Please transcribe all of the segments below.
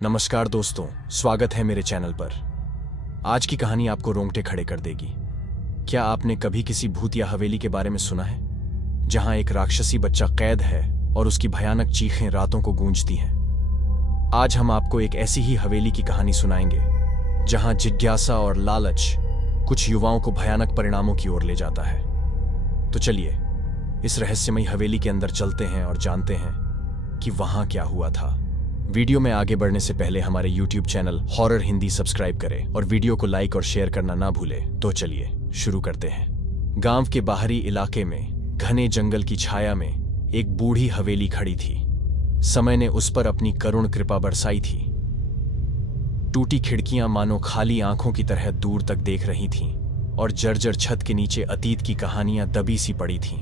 नमस्कार दोस्तों, स्वागत है मेरे चैनल पर। आज की कहानी आपको रोंगटे खड़े कर देगी। क्या आपने कभी किसी भूत या हवेली के बारे में सुना है, जहां एक राक्षसी बच्चा कैद है और उसकी भयानक चीखें रातों को गूंजती हैं? आज हम आपको एक ऐसी ही हवेली की कहानी सुनाएंगे, जहां जिज्ञासा और लालच कुछ युवाओं को भयानक परिणामों की ओर ले जाता है। तो चलिए इस रहस्यमयी हवेली के अंदर चलते हैं और जानते हैं कि वहां क्या हुआ था। वीडियो में आगे बढ़ने से पहले हमारे YouTube channel horror Hindi subscribe करें और वीडियो को लाइक और शेयर करना ना भूलें। तो चलिए शुरू करते हैं। गांव के बाहरी इलाके में घने जंगल की छाया में एक बूढ़ी हवेली खड़ी थी। समय ने उस पर अपनी करुण कृपा बरसाई थी। टूटी खिड़कियां मानो खाली आंखों की तरह दूर तक देख रही थीं और जर्जर छत के नीचे अतीत की कहानियां दबी सी पड़ी थीं।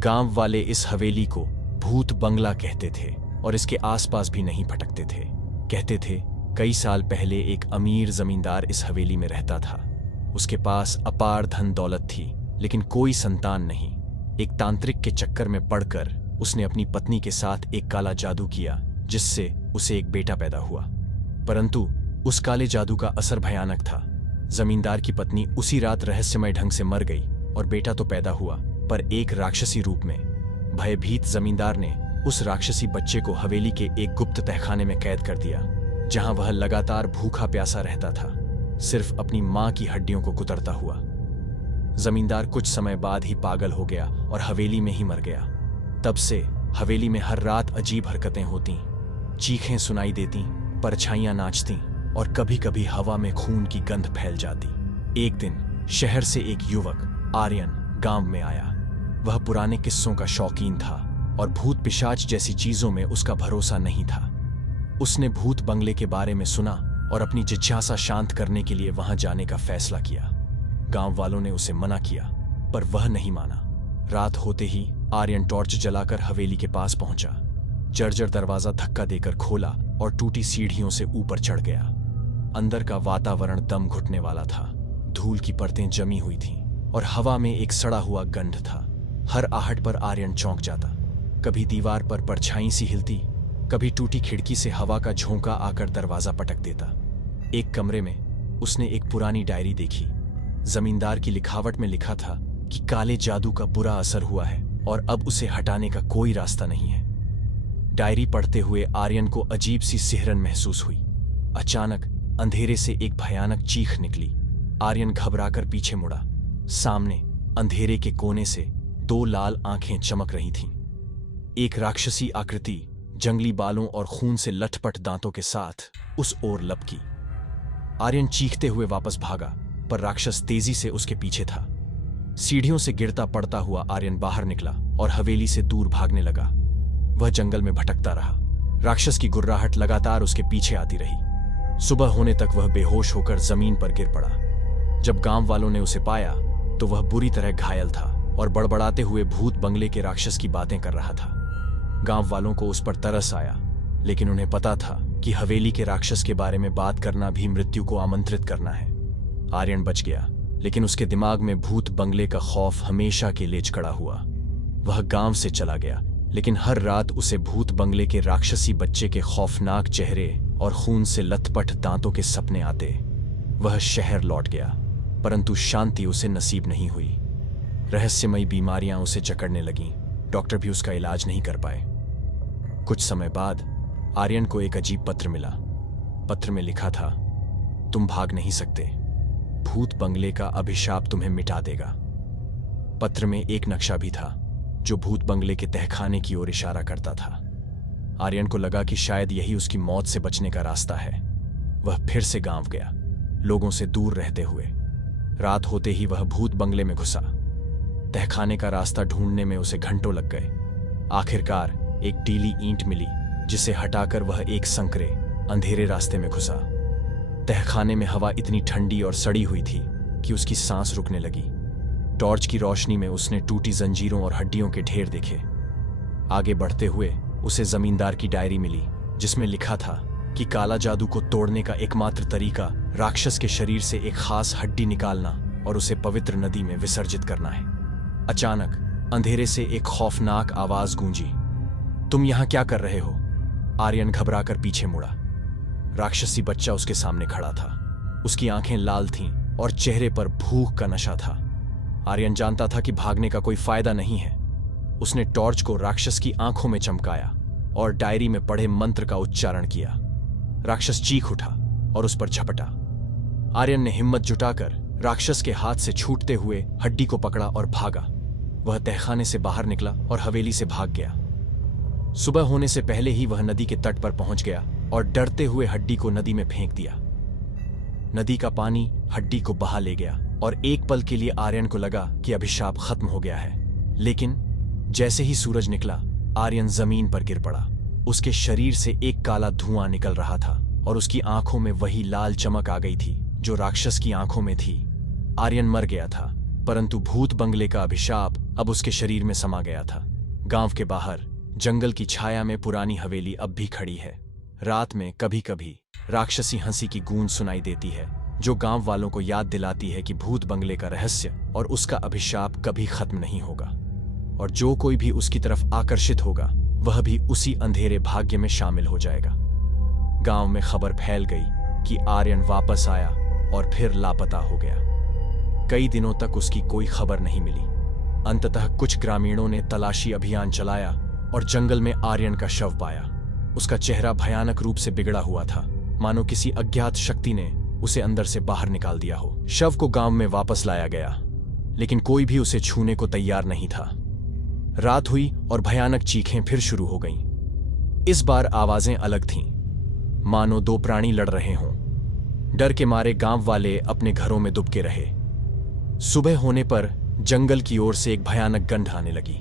गांव वाले इस हवेली को भूत बंगला कहते थे और इसके आसपास भी नहीं भटकते थे। कहते थे कई साल पहले एक अमीर जमींदार इस हवेली में रहता था। उसके पास अपार धन दौलत थी, लेकिन कोई संतान नहीं। एक तांत्रिक के चक्कर में पड़कर उसने अपनी पत्नी के साथ एक काला जादू किया, जिससे उसे एक बेटा पैदा हुआ। परंतु उस काले जादू का असर भयानक था। जमींदार की पत्नी उसी रात रहस्यमय ढंग से मर गई और बेटा तो पैदा हुआ, पर एक राक्षसी रूप में। भयभीत जमींदार ने उस राक्षसी बच्चे को हवेली के एक गुप्त तहखाने में कैद कर दिया, जहां वह लगातार भूखा प्यासा रहता था, सिर्फ अपनी मां की हड्डियों को कुतरता हुआ। जमींदार कुछ समय बाद ही पागल हो गया और हवेली में ही मर गया। तब से हवेली में हर रात अजीब हरकतें होती, चीखें सुनाई देती, परछाइयां नाचती और कभी कभी हवा में खून की गंध फैल जाती। एक दिन शहर से एक युवक आर्यन गांव में आया। वह पुराने किस्सों का शौकीन था और भूत पिशाच जैसी चीजों में उसका भरोसा नहीं था। उसने भूत बंगले के बारे में सुना और अपनी जिज्ञासा शांत करने के लिए वहां जाने का फैसला किया। गांव वालों ने उसे मना किया, पर वह नहीं माना। रात होते ही आर्यन टॉर्च जलाकर हवेली के पास पहुंचा। जर्जर दरवाजा धक्का देकर खोला और टूटी सीढ़ियों से ऊपर चढ़ गया। अंदर का वातावरण दम घुटने वाला था। धूल की परतें जमी हुई थीं और हवा में एक सड़ा हुआ गंध था। हर आहट पर आर्यन चौंक जाता। कभी दीवार पर परछाई सी हिलती, कभी टूटी खिड़की से हवा का झोंका आकर दरवाजा पटक देता। एक कमरे में उसने एक पुरानी डायरी देखी। जमींदार की लिखावट में लिखा था कि काले जादू का बुरा असर हुआ है और अब उसे हटाने का कोई रास्ता नहीं है। डायरी पढ़ते हुए आर्यन को अजीब सी सिहरन महसूस हुई। अचानक अंधेरे से एक भयानक चीख निकली। आर्यन घबराकर पीछे मुड़ा। सामने अंधेरे के कोने से दो लाल आंखें चमक रही थीं। एक राक्षसी आकृति जंगली बालों और खून से लटपट दांतों के साथ उस ओर लपकी। आर्यन चीखते हुए वापस भागा, पर राक्षस तेजी से उसके पीछे था। सीढ़ियों से गिरता पड़ता हुआ आर्यन बाहर निकला और हवेली से दूर भागने लगा। वह जंगल में भटकता रहा। राक्षस की गुर्राहट लगातार उसके पीछे आती रही। सुबह होने तक वह बेहोश होकर जमीन पर गिर पड़ा। जब गांव वालों ने उसे पाया तो वह बुरी तरह घायल था और बड़बड़ाते हुए भूत बंगले के राक्षस की बातें कर रहा था। गांव वालों को उस पर तरस आया, लेकिन उन्हें पता था कि हवेली के राक्षस के बारे में बात करना भी मृत्यु को आमंत्रित करना है। आर्यन बच गया, लेकिन उसके दिमाग में भूत बंगले का खौफ हमेशा के लिए जकड़ा हुआ। वह गांव से चला गया, लेकिन हर रात उसे भूत बंगले के राक्षसी बच्चे के खौफनाक चेहरे और खून से लथपथ दांतों के सपने आते। वह शहर लौट गया, परंतु शांति उसे नसीब नहीं हुई। रहस्यमयी बीमारियां उसे जकड़ने लगीं। डॉक्टर भी उसका इलाज नहीं कर पाए। कुछ समय बाद आर्यन को एक अजीब पत्र मिला। पत्र में लिखा था, तुम भाग नहीं सकते, भूत बंगले का अभिशाप तुम्हें मिटा देगा। पत्र में एक नक्शा भी था जो भूत बंगले के तहखाने की ओर इशारा करता था। आर्यन को लगा कि शायद यही उसकी मौत से बचने का रास्ता है। वह फिर से गांव गया, लोगों से दूर रहते हुए। रात होते ही वह भूत बंगले में घुसा। तहखाने का रास्ता ढूंढने में उसे घंटों लग गए। आखिरकार एक डीली ईंट मिली, जिसे हटाकर वह एक संकरे अंधेरे रास्ते में घुसा। तहखाने में हवा इतनी ठंडी और सड़ी हुई थी कि उसकी सांस रुकने लगी। टॉर्च की रोशनी में उसने टूटी जंजीरों और हड्डियों के ढेर देखे। आगे बढ़ते हुए उसे जमींदार की डायरी मिली, जिसमें लिखा था कि काला जादू को तोड़ने का एकमात्र तरीका राक्षस के शरीर से एक खास हड्डी निकालना और उसे पवित्र नदी में विसर्जित करना है। अचानक अंधेरे से एक खौफनाक आवाज गूंजी, तुम यहां क्या कर रहे हो? आर्यन घबराकर पीछे मुड़ा। राक्षसी बच्चा उसके सामने खड़ा था। उसकी आंखें लाल थीं और चेहरे पर भूख का नशा था। आर्यन जानता था कि भागने का कोई फायदा नहीं है। उसने टॉर्च को राक्षस की आंखों में चमकाया और डायरी में पढ़े मंत्र का उच्चारण किया। राक्षस चीख उठा और उस पर झपटा। आर्यन ने हिम्मत जुटाकर राक्षस के हाथ से छूटते हुए हड्डी को पकड़ा और भागा। वह तहखाने से बाहर निकला और हवेली से भाग गया। सुबह होने से पहले ही वह नदी के तट पर पहुंच गया और डरते हुए हड्डी को नदी में फेंक दिया। नदी का पानी हड्डी को बहा ले गया और एक पल के लिए आर्यन को लगा कि अभिशाप खत्म हो गया है। लेकिन जैसे ही सूरज निकला, आर्यन जमीन पर गिर पड़ा। उसके शरीर से एक काला धुआं निकल रहा था और उसकी आंखों में वही लाल चमक आ गई थी जो राक्षस की आंखों में थी। आर्यन मर गया था, परंतु भूत बंगले का अभिशाप अब उसके शरीर में समा गया था। गांव के बाहर जंगल की छाया में पुरानी हवेली अब भी खड़ी है। रात में कभी कभी राक्षसी हंसी की गूंज सुनाई देती है, जो गांव वालों को याद दिलाती है कि भूत बंगले का रहस्य और उसका अभिशाप कभी खत्म नहीं होगा, और जो कोई भी उसकी तरफ आकर्षित होगा वह भी उसी अंधेरे भाग्य में शामिल हो जाएगा। गांव में खबर फैल गई कि आर्यन वापस आया और फिर लापता हो गया। कई दिनों तक उसकी कोई खबर नहीं मिली। अंततः कुछ ग्रामीणों ने तलाशी अभियान चलाया और जंगल में आर्यन का शव पाया। उसका चेहरा भयानक रूप से बिगड़ा हुआ था, मानो किसी अज्ञात शक्ति ने उसे अंदर से बाहर निकाल दिया हो। शव को गांव में वापस लाया गया, लेकिन कोई भी उसे छूने को तैयार नहीं था। रात हुई और भयानक चीखें फिर शुरू हो गईं। इस बार आवाजें अलग थीं, मानो दो प्राणी लड़ रहे हों। डर के मारे गांव वाले अपने घरों में दुबके रहे। सुबह होने पर जंगल की ओर से एक भयानक गंध आने लगी।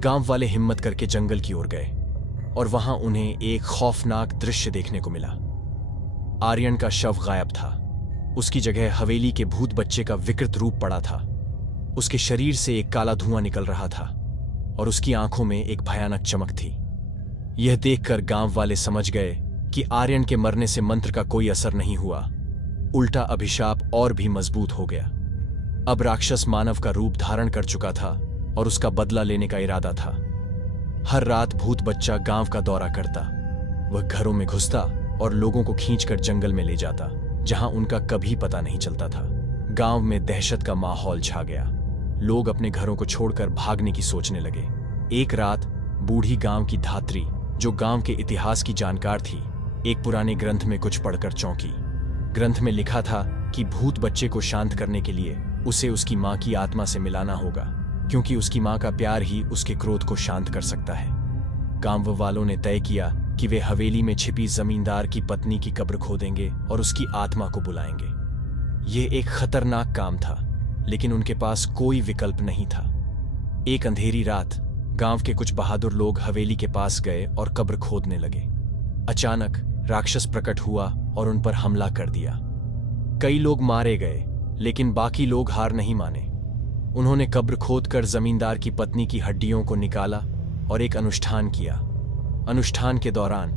गांव वाले हिम्मत करके जंगल की ओर गए और वहां उन्हें एक खौफनाक दृश्य देखने को मिला। आर्यन का शव गायब था। उसकी जगह हवेली के भूत बच्चे का विकृत रूप पड़ा था। उसके शरीर से एक काला धुआं निकल रहा था और उसकी आंखों में एक भयानक चमक थी। यह देखकर गांव वाले समझ गए कि आर्यन के मरने से मंत्र का कोई असर नहीं हुआ, उल्टा अभिशाप और भी मजबूत हो गया। अब राक्षस मानव का रूप धारण कर चुका था और उसका बदला लेने का इरादा था। हर रात भूत बच्चा गांव का दौरा करता। वह घरों में घुसता और लोगों को खींचकर जंगल में ले जाता, जहां उनका कभी पता नहीं चलता था। गांव में दहशत का माहौल छा गया। लोग अपने घरों को छोड़कर भागने की सोचने लगे। एक रात बूढ़ी गांव की धात्री, जो गांव के इतिहास की जानकार थी, एक पुराने ग्रंथ में कुछ पढ़कर चौंकी। ग्रंथ में लिखा था कि भूत बच्चे को शांत करने के लिए उसे उसकी मां की आत्मा से मिलाना होगा, क्योंकि उसकी मां का प्यार ही उसके क्रोध को शांत कर सकता है। गांव वालों ने तय किया कि वे हवेली में छिपी जमींदार की पत्नी की कब्र खोदेंगे और उसकी आत्मा को बुलाएंगे। यह एक खतरनाक काम था, लेकिन उनके पास कोई विकल्प नहीं था। एक अंधेरी रात गांव के कुछ बहादुर लोग हवेली के पास गए और कब्र खोदने लगे। अचानक राक्षस प्रकट हुआ और उन पर हमला कर दिया। कई लोग मारे गए, लेकिन बाकी लोग हार नहीं माने। उन्होंने कब्र खोदकर जमींदार की पत्नी की हड्डियों को निकाला और एक अनुष्ठान किया। अनुष्ठान के दौरान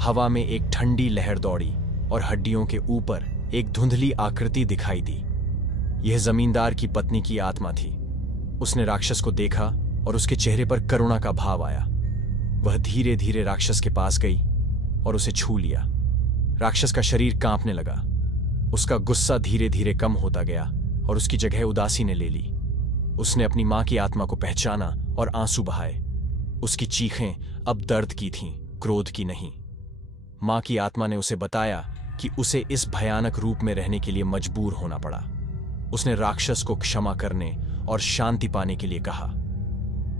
हवा में एक ठंडी लहर दौड़ी और हड्डियों के ऊपर एक धुंधली आकृति दिखाई दी। यह जमींदार की पत्नी की आत्मा थी। उसने राक्षस को देखा और उसके चेहरे पर करुणा का भाव आया। वह धीरे धीरे राक्षस के पास गई और उसे छू लिया। राक्षस का शरीर कांपने लगा। उसका गुस्सा धीरे धीरे कम होता गया और उसकी जगह उदासी ने ले ली। उसने अपनी मां की आत्मा को पहचाना और आंसू बहाए। उसकी चीखें अब दर्द की थीं, क्रोध की नहीं। मां की आत्मा ने उसे बताया कि उसे इस भयानक रूप में रहने के लिए मजबूर होना पड़ा। उसने राक्षस को क्षमा करने और शांति पाने के लिए कहा।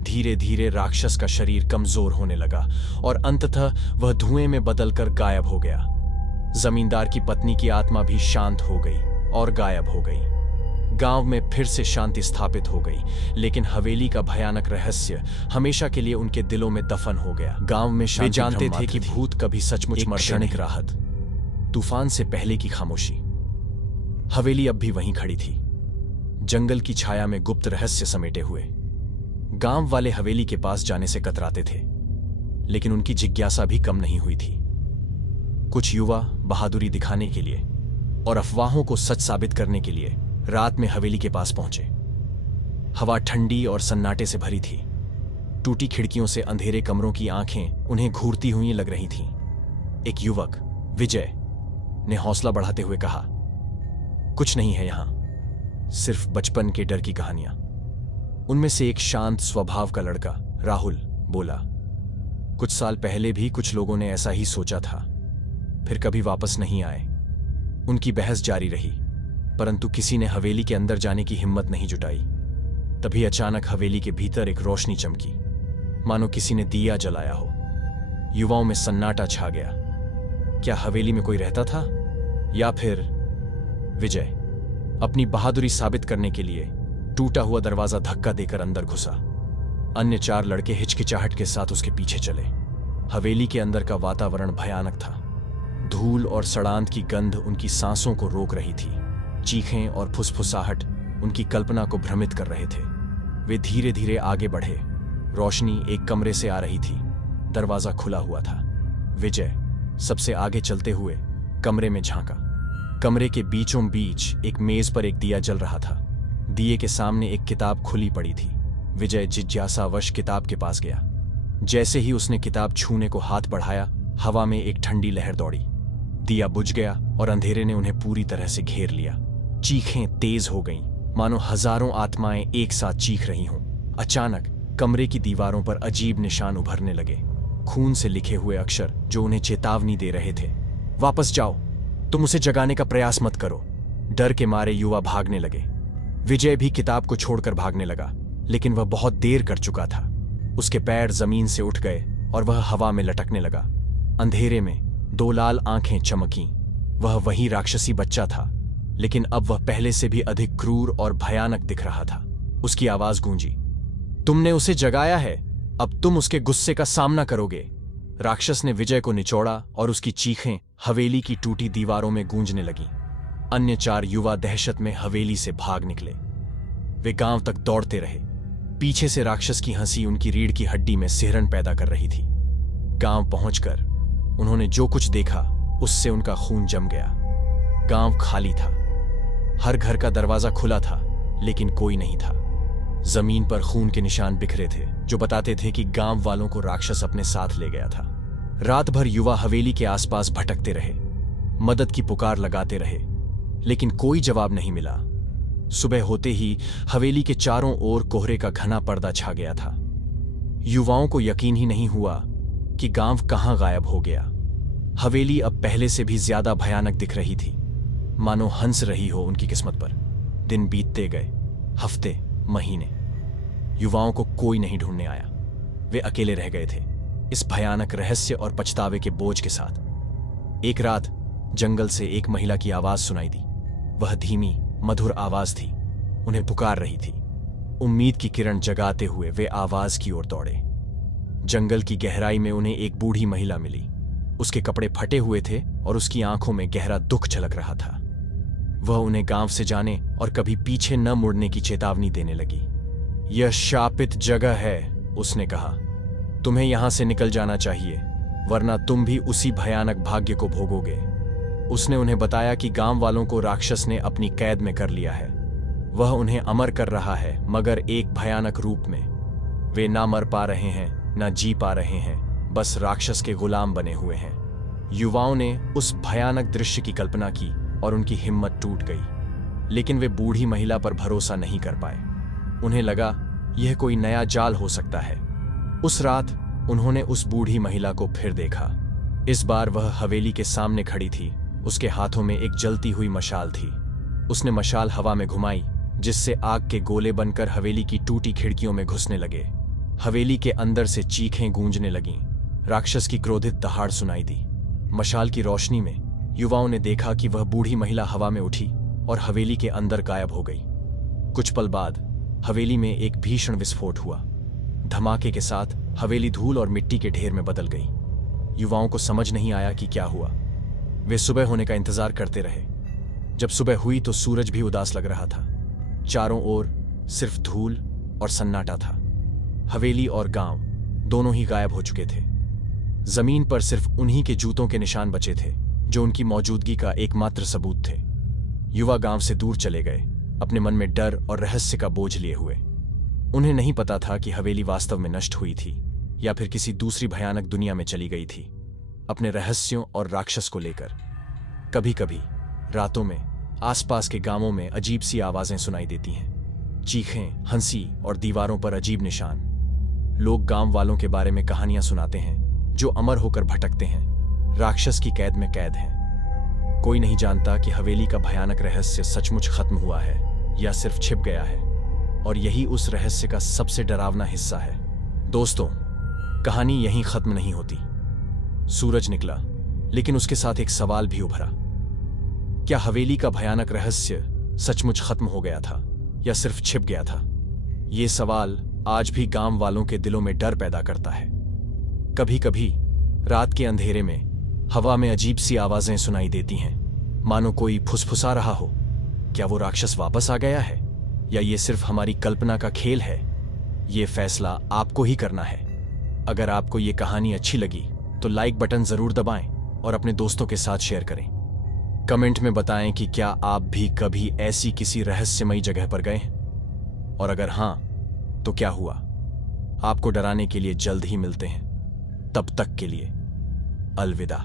धीरे धीरे राक्षस का शरीर कमजोर होने लगा और अंततः वह धुएं में बदलकर गायब हो गया। जमींदार की पत्नी की आत्मा भी शांत हो गई और गायब हो गई। गांव में फिर से शांति स्थापित हो गई, लेकिन हवेली का भयानक रहस्य हमेशा के लिए उनके दिलों में दफन हो गया। गांव में वे जानते थे कि भूत कभी सचमुच क्षणिक राहत, तूफान से पहले की खामोशी। हवेली अब भी वहीं खड़ी थी, जंगल की छाया में गुप्त रहस्य समेटे हुए। गांव वाले हवेली के पास जाने से कतराते थे, लेकिन उनकी जिज्ञासा भी कम नहीं हुई थी। कुछ युवा बहादुरी दिखाने के लिए और अफवाहों को सच साबित करने के लिए रात में हवेली के पास पहुंचे। हवा ठंडी और सन्नाटे से भरी थी। टूटी खिड़कियों से अंधेरे कमरों की आंखें उन्हें घूरती हुई लग रही थीं। एक युवक विजय ने हौसला बढ़ाते हुए कहा, कुछ नहीं है यहां, सिर्फ बचपन के डर की कहानियां। उनमें से एक शांत स्वभाव का लड़का राहुल बोला, कुछ साल पहले भी कुछ लोगों ने ऐसा ही सोचा था, फिर कभी वापस नहीं आए। उनकी बहस जारी रही, परंतु किसी ने हवेली के अंदर जाने की हिम्मत नहीं जुटाई। तभी अचानक हवेली के भीतर एक रोशनी चमकी, मानो किसी ने दिया जलाया हो। युवाओं में सन्नाटा छा गया। क्या हवेली में कोई रहता था, या फिर विजय अपनी बहादुरी साबित करने के लिए टूटा हुआ दरवाजा धक्का देकर अंदर घुसा। अन्य 4 लड़के हिचकिचाहट के साथ उसके पीछे चले। हवेली के अंदर का वातावरण भयानक था। धूल और सड़ांत की गंध उनकी सांसों को रोक रही थी। चीखें और फुसफुसाहट उनकी कल्पना को भ्रमित कर रहे थे। वे धीरे धीरे आगे बढ़े। रोशनी एक कमरे से आ रही थी। दरवाजा खुला हुआ था। विजय सबसे आगे चलते हुए कमरे में झांका। कमरे के बीचों बीच एक मेज पर एक दिया जल रहा था। दिए के सामने एक किताब खुली पड़ी थी। विजय जिज्ञासावश किताब के पास गया। जैसे ही उसने किताब छूने को हाथ बढ़ाया, हवा में एक ठंडी लहर दौड़ी। दिया बुझ गया और अंधेरे ने उन्हें पूरी तरह से घेर लिया। चीखें तेज हो गईं, मानो हजारों आत्माएं एक साथ चीख रही हों। अचानक कमरे की दीवारों पर अजीब निशान उभरने लगे, खून से लिखे हुए अक्षर जो उन्हें चेतावनी दे रहे थे। वापस जाओ, तुम उसे जगाने का प्रयास मत करो। डर के मारे युवा भागने लगे। विजय भी किताब को छोड़कर भागने लगा, लेकिन वह बहुत देर कर चुका था। उसके पैर जमीन से उठ गए और वह हवा में लटकने लगा। अंधेरे में 2 लाल आंखें चमकीं। वह वही राक्षसी बच्चा था, लेकिन अब वह पहले से भी अधिक क्रूर और भयानक दिख रहा था। उसकी आवाज गूंजी, तुमने उसे जगाया है, अब तुम उसके गुस्से का सामना करोगे। राक्षस ने विजय को निचोड़ा और उसकी चीखें हवेली की टूटी दीवारों में गूंजने लगीं। अन्य 4 युवा दहशत में हवेली से भाग निकले। वे गांव तक दौड़ते रहे। पीछे से राक्षस की हंसी उनकी रीढ़ की हड्डी में सिहरन पैदा कर रही थी। गांव पहुंचकर उन्होंने जो कुछ देखा, उससे उनका खून जम गया। गांव खाली था। हर घर का दरवाजा खुला था, लेकिन कोई नहीं था। जमीन पर खून के निशान बिखरे थे, जो बताते थे कि गांव वालों को राक्षस अपने साथ ले गया था। रात भर युवा हवेली के आसपास भटकते रहे, मदद की पुकार लगाते रहे, लेकिन कोई जवाब नहीं मिला। सुबह होते ही हवेली के चारों ओर कोहरे का घना पर्दा छा गया था। युवाओं को यकीन ही नहीं हुआ कि गांव कहां गायब हो गया। हवेली अब पहले से भी ज्यादा भयानक दिख रही थी, मानो हंस रही हो उनकी किस्मत पर। दिन बीतते गए, हफ्ते, महीने। युवाओं को कोई नहीं ढूंढने आया। वे अकेले रह गए थे, इस भयानक रहस्य और पछतावे के बोझ के साथ। एक रात जंगल से एक महिला की आवाज सुनाई दी। वह धीमी, मधुर आवाज थी, उन्हें पुकार रही थी। उम्मीद की किरण जगाते हुए वे आवाज की ओर दौड़े। जंगल की गहराई में उन्हें एक बूढ़ी महिला मिली। उसके कपड़े फटे हुए थे और उसकी आंखों में गहरा दुख झलक रहा था। वह उन्हें गांव से जाने और कभी पीछे न मुड़ने की चेतावनी देने लगी। यह शापित जगह है, उसने कहा। तुम्हें यहां से निकल जाना चाहिए, वरना तुम भी उसी भयानक भाग्य को भोगोगे। उसने उन्हें बताया कि गांव वालों को राक्षस ने अपनी कैद में कर लिया है। वह उन्हें अमर कर रहा है, मगर एक भयानक रूप में। वे ना मर पा रहे हैं, ना जी पा रहे हैं, बस राक्षस के गुलाम बने हुए हैं। युवाओं ने उस भयानक दृश्य की कल्पना की और उनकी हिम्मत टूट गई, लेकिन वे बूढ़ी महिला पर भरोसा नहीं कर पाए। उन्हें लगा यह कोई नया जाल हो सकता है। उस रात उन्होंने उस बूढ़ी महिला को फिर देखा। इस बार वह हवेली के सामने खड़ी थी। उसके हाथों में एक जलती हुई मशाल थी। उसने मशाल हवा में घुमाई, जिससे आग के गोले बनकर हवेली की टूटी खिड़कियों में घुसने लगे। हवेली के अंदर से चीखें गूंजने लगीं। राक्षस की क्रोधित दहाड़ सुनाई दी। मशाल की रोशनी में युवाओं ने देखा कि वह बूढ़ी महिला हवा में उठी और हवेली के अंदर गायब हो गई। कुछ पल बाद हवेली में एक भीषण विस्फोट हुआ। धमाके के साथ हवेली धूल और मिट्टी के ढेर में बदल गई। युवाओं को समझ नहीं आया कि क्या हुआ। वे सुबह होने का इंतजार करते रहे। जब सुबह हुई तो सूरज भी उदास लग रहा था। चारों ओर सिर्फ धूल और सन्नाटा था। हवेली और गांव दोनों ही गायब हो चुके थे। जमीन पर सिर्फ उन्हीं के जूतों के निशान बचे थे, जो उनकी मौजूदगी का एकमात्र सबूत थे। युवा गांव से दूर चले गए, अपने मन में डर और रहस्य का बोझ लिए हुए। उन्हें नहीं पता था कि हवेली वास्तव में नष्ट हुई थी या फिर किसी दूसरी भयानक दुनिया में चली गई थी। अपने रहस्यों और राक्षस को लेकर। कभी कभी रातों में आसपास के गांवों में अजीब सी आवाजें सुनाई देती हैं, चीखें, हंसी और दीवारों पर अजीब निशान। लोग गांव वालों के बारे में कहानियां सुनाते हैं जो अमर होकर भटकते हैं, राक्षस की कैद में कैद हैं। कोई नहीं जानता कि हवेली का भयानक रहस्य सचमुच खत्म हुआ है या सिर्फ छिप गया है, और यही उस रहस्य का सबसे डरावना हिस्सा है। दोस्तों, कहानी यहीं खत्म नहीं होती। सूरज निकला, लेकिन उसके साथ एक सवाल भी उभरा। क्या हवेली का भयानक रहस्य सचमुच खत्म हो गया था या सिर्फ छिप गया था? ये सवाल आज भी गांव वालों के दिलों में डर पैदा करता है। कभी कभी रात के अंधेरे में हवा में अजीब सी आवाजें सुनाई देती हैं, मानो कोई फुसफुसा रहा हो। क्या वो राक्षस वापस आ गया है या ये सिर्फ हमारी कल्पना का खेल है? ये फैसला आपको ही करना है। अगर आपको ये कहानी अच्छी लगी तो लाइक बटन जरूर दबाएं और अपने दोस्तों के साथ शेयर करें। कमेंट में बताएं कि क्या आप भी कभी ऐसी किसी रहस्यमयी जगह पर गए हैं, और अगर हां तो क्या हुआ। आपको डराने के लिए जल्द ही मिलते हैं। तब तक के लिए अलविदा।